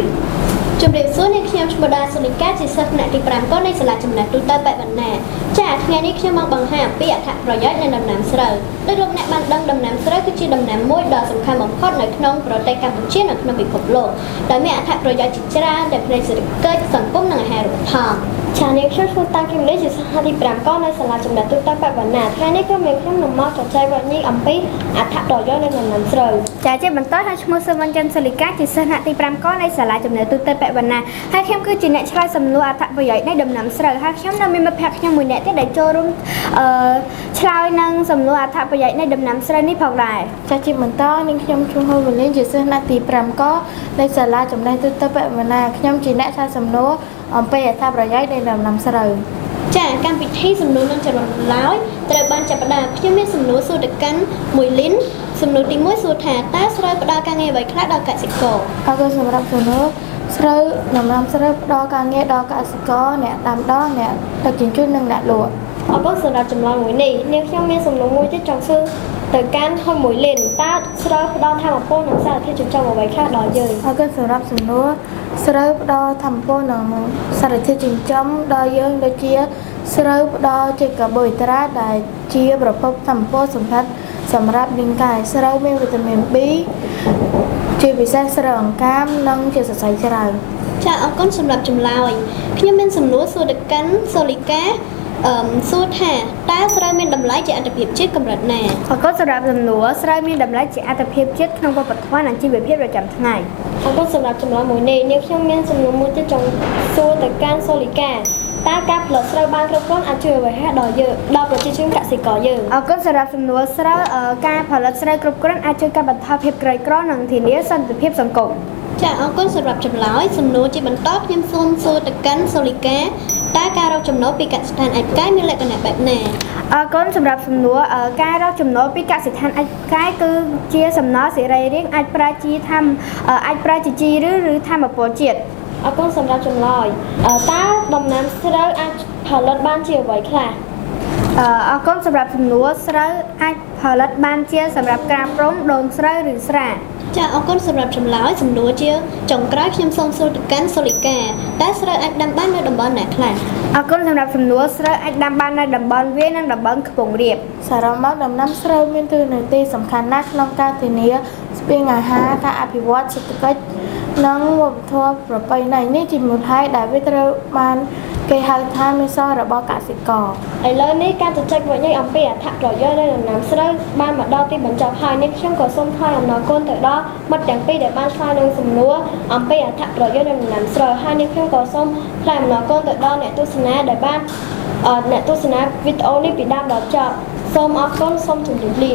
ឬជំរាបសួរអ្នកខ្ញុំឈ្មោះដាសុនីកាជាសិស្សថ្នាក់ទី5កនៃសាលាចំណាស់ទូទៅបេវណ្ណាចាថ្ងៃនេះខ្ញុំមកបង្ហាញអំពីអត្ថប្រយោជន៍នៃដំណាំស្រូវដោយលោកអ្នកបានដឹងដំណាំស្រូវគឺជាដំណាំមួយដ៏សំខាន់បំផុតនៅក្នុងប្រទេសកម្ពុជានៅក្នុងពិភពលោកដែលមានអត្ថប្រយោជន៍ជាច្រើនទាំងផ្នែកសេដ្ឋកិច្ចសង្គមនិងអាហារូបត្ថម្ភចានេះខ្ញុំឈ្មោះតាំងគឹមនេះជាសិស្សថ្នាក់ទី5កនៅសាលាចំណាស់ទូទៅបេវណ្ណាថ្ងៃនេះខ្ញុំនឹងមកជជែកវិញអំពីអត្ថប្រយោជន៍នៃដំណាំស្រូវចាជាបន្តហើយឈ្មោះសុវណ្ណច័ន្ទសុលីកាជាសិស្សថ្នាក់ទី5កនៃសាលាចំណាស់ទូទៅបេវណ្ណាហើយខ្ញុំគឺជាអ្នកឆ្លើយសំណួរអត្ថប្រយោជន៍នៃដំណាំស្រូវហើយខ្ញុំនៅមានមិត្តភក្តិខ្ញុំមួយនាក់ទៀតដែលចូលរួមឆ្លើយនឹងសំណួរអត្ថប្រយោជន៍នៃដំណាំស្រូវនេះផងដែរចាជាបន្តនឹងខ្ញុំឈ្មោះហូវលីនជាសិស្សថ្នាក់ទី5កនៃសាលាចំណាស់ទូទៅបេវណ្ណាខ្ញុំជាអ្នកឆ្លើយសំណួរអំពីអត្ថប្រយោជន៍នៃដំណាំស្រូវចាកម្មវិធីសំណួរនឹងចរន្តឡើយត្រូវបានចាប់ផ្ដើមខ្ញុំមានសំណួរសួរទៅកាន់មួយលីនសំណួរទី1សួរថាតើស្រូវផ្ដល់ការងារអ្វីខ្លះដល់កសិករអរគុណសម្រាប់សំណួរស្រូវដំណាំស្រូវផ្ដល់ការងារដល់កសិករអ្នកដាំដុះអ្នកដឹកជញ្ជូននិងអ្នកលក់អរគុណសម្រាប់ចម្លើយមួយនេះនាងខ្ញុំមានសំណួរមួយទៀតចង់សួរទៅកាន់ហុំមួយលីនតើស្រូវផ្ដល់ថាមពលនិងសារធាតុចិញ្ចឹមអ្វីខ្លះដល់យើងអរគុណសម្រាប់សំណួរស្រូវផ្ដល់ថាមពលនិងសារធាតុចិញ្ចឹមដល់យើងដូចជាស្រូវផ្ដល់ជាកាបូនហិដ្រាតដែលជាប្រភពថាមពលសម្រាប់រាងកាយស្រូវមានវីតាមីន B ជាពិសេសស្រូវអង្កាមនិងជាសរសៃច្រើនចាអរគុណសម្រាប់ចម្លើយខ្ញុំមានសំណួរសួរទៅកាន់សូលីកាសួរថាតើស្រូវមានតម្លៃជាអត្ថប្រយោជន៍ជាតិកម្រិតណាអរគុណសម្រាប់សំណួរស្រូវមានតម្លៃជាអត្ថប្រយោជន៍ជាតិក្នុងវប្បធម៌និងជីវភាពប្រចាំថ្ងៃអរគុណសម្រាប់ចម្លើយមួយនេះនាងខ្ញុំមានសំណួរមួយទៀតចង់សួរទៅកាន់សូលីកាតើការផលិតស្រូវបានគ្រប់គ្រាន់អាចជួយអ្វីដល់យើងដល់ប្រជាជនកសិករយើងអរគុណសម្រាប់សំណួរស្រូវការផលិតស្រូវគ្រប់គ្រាន់អាចជួយកាត់បន្ថយភាពក្រីក្រនិងធានាសន្តិភាពសង្គមចាអរគុណសម្រាប់ចម្លើយសំណួរជាបន្តខ្ញុំសូមសួរទៅកាន់សូលីកាតើការរកចំណូលពីកសិដ្ឋានអាចផ្កាយមានលក្ខណៈបែបណាអរគុណសម្រាប់សំណួរការរកចំណូលពីកសិដ្ឋានអាចផ្កាយគឺជាសំណល់សរីរាង្គអាចប្រើជាជីឬធម្មពលជាតិអរគុណសម្រាប់ចម្លើយតើដំណាំស្រូវអាចផលិតបានជាអ្វីខ្លះអរគុណសម្រាប់សំណួរស្រូវអាចផលិតបានជាសម្រាប់ការព្រំដូងស្រូវឬស្រាចាអរគុណសម្រាប់ចម្លើយសំណួរជាចុងក្រោយខ្ញុំសូមសួរទៅកាន់សូលីកាតើស្រូវអាចដាំបាននៅតំបន់ណាខ្លះអរគុណសម្រាប់សំណួរស្រូវអាចដាំបាននៅតំបន់វាលនិងតំបន់ខ្ពង់រាបសរុបមកដំណាំស្រូវមានតួនាទីសំខាន់ណាស់ក្នុងការធានាស្បៀងអាហារការអភិវឌ្ឍសេដ្ឋកិច្ចនិងវប្បធម៌ប្រពៃណីនេះជាមូលហេតុដែលវាត្រូវបានគេហៅថាមេសររបស់កសិករឥឡូវនេះការជជែកវិញអំពីអត្ថប្រយោជន៍នៃដំណាំស្រូវបានមកដល់ទីបញ្ចប់ហើយនេះខ្ញុំក៏សូមថ្លែងអំណរគុណទៅដល់មិត្តទាំងពីរដែលបានឆ្លើយនឹងសំណួរអំពីអត្ថប្រយោជន៍នៃដំណាំស្រូវហើយនេះខ្ញុំក៏សូមថ្លែងអំណរគុណទៅដល់អ្នកទស្សនាដែលបានអ្នកទស្សនាវីដេអូនេះពីដើមដល់ចប់សូមអរគុណសូមជម្រាបលា